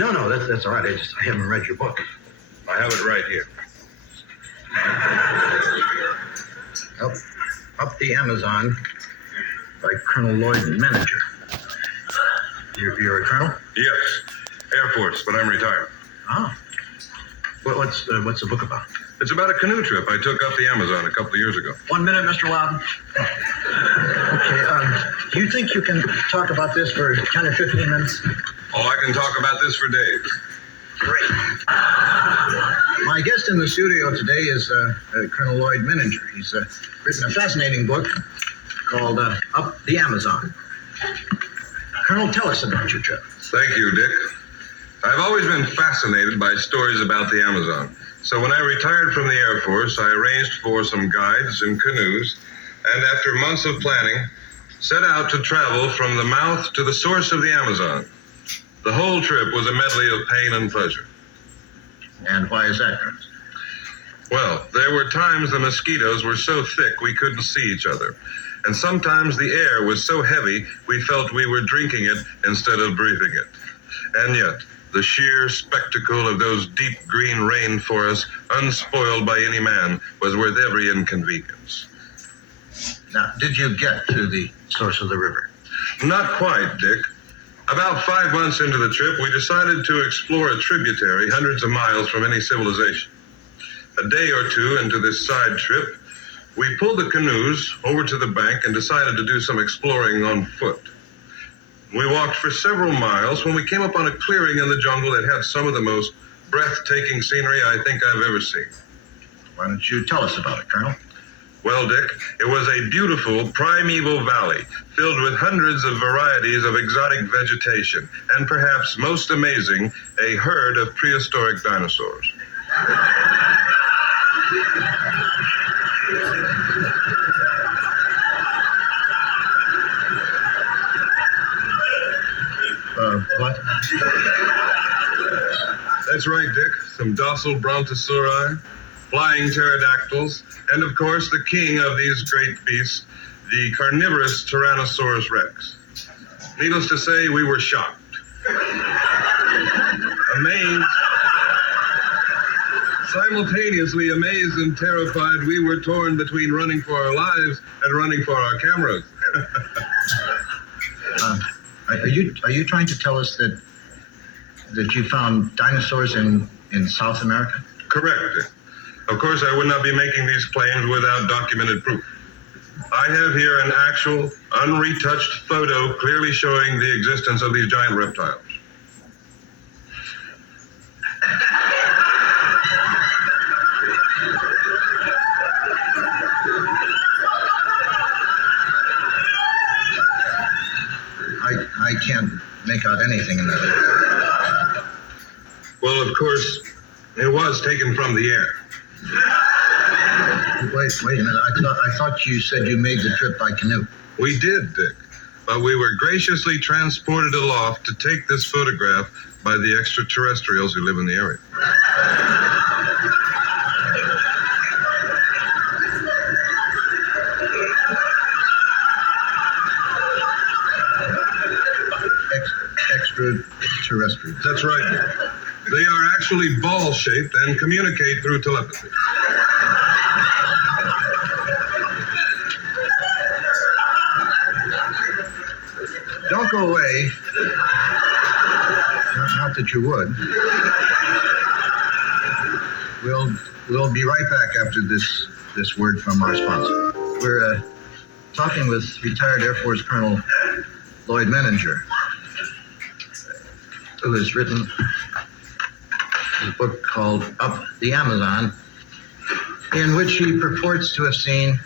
No, that's all right. I haven't read your book. I have it right here. Up the Amazon by Colonel Lloyd Manager. You're a colonel? Yes, Air Force, but I'm retired. Oh. What's the book about? It's about a canoe trip I took up the Amazon a couple of years ago. 1 minute, Mr. Loudon. Okay, do you think you can talk about this for 10 or 15 minutes? Oh, I can talk about this for days. Great. My guest in the studio today is Colonel Lloyd Manager. He's written a fascinating book called Up the Amazon. Colonel, tell us about your trip. Thank you, Dick. I've always been fascinated by stories about the Amazon. So when I retired from the Air Force, I arranged for some guides and canoes, and after months of planning, set out to travel from the mouth to the source of the Amazon. The whole trip was a medley of pain and pleasure. And why is that, Colonel? Well, there were times the mosquitoes were so thick we couldn't see each other. And sometimes the air was so heavy we felt we were drinking it instead of breathing it. And yet, the sheer spectacle of those deep green rainforests, unspoiled by any man, was worth every inconvenience. Now, did you get to the source of the river? Not quite, Dick. About 5 months into the trip, we decided to explore a tributary hundreds of miles from any civilization. A day or two into this side trip, we pulled the canoes over to the bank and decided to do some exploring on foot. We walked for several miles when we came upon a clearing in the jungle that had some of the most breathtaking scenery I think I've ever seen. Why don't you tell us about it, Colonel? Well, Dick, it was a beautiful primeval valley filled with hundreds of varieties of exotic vegetation, and perhaps most amazing, a herd of prehistoric dinosaurs. What? That's right, Dick. Some docile brontosauri, flying pterodactyls, and of course the king of these great beasts, the carnivorous Tyrannosaurus rex. Needless to say, we were shocked. Amazed. Simultaneously amazed and terrified, we were torn between running for our lives and running for our cameras. Are you trying to tell us that you found dinosaurs in South America? Correct. Of course, I would not be making these claims without documented proof. I have here an actual, unretouched photo clearly showing the existence of these giant reptiles. I can't make out anything in that. Well, of course, it was taken from the air. Wait a minute. I thought you said you made the trip by canoe. We did, Dick. But we were graciously transported aloft to take this photograph by the extraterrestrials who live in the area. Extraterrestrials. That's right. They are actually ball-shaped and communicate through telepathy. Don't go away. Not that you would. We'll be right back after this word from our sponsor. We're talking with retired Air Force Colonel Lloyd Manager, who has written a book called Up the Amazon, in which he purports to have seen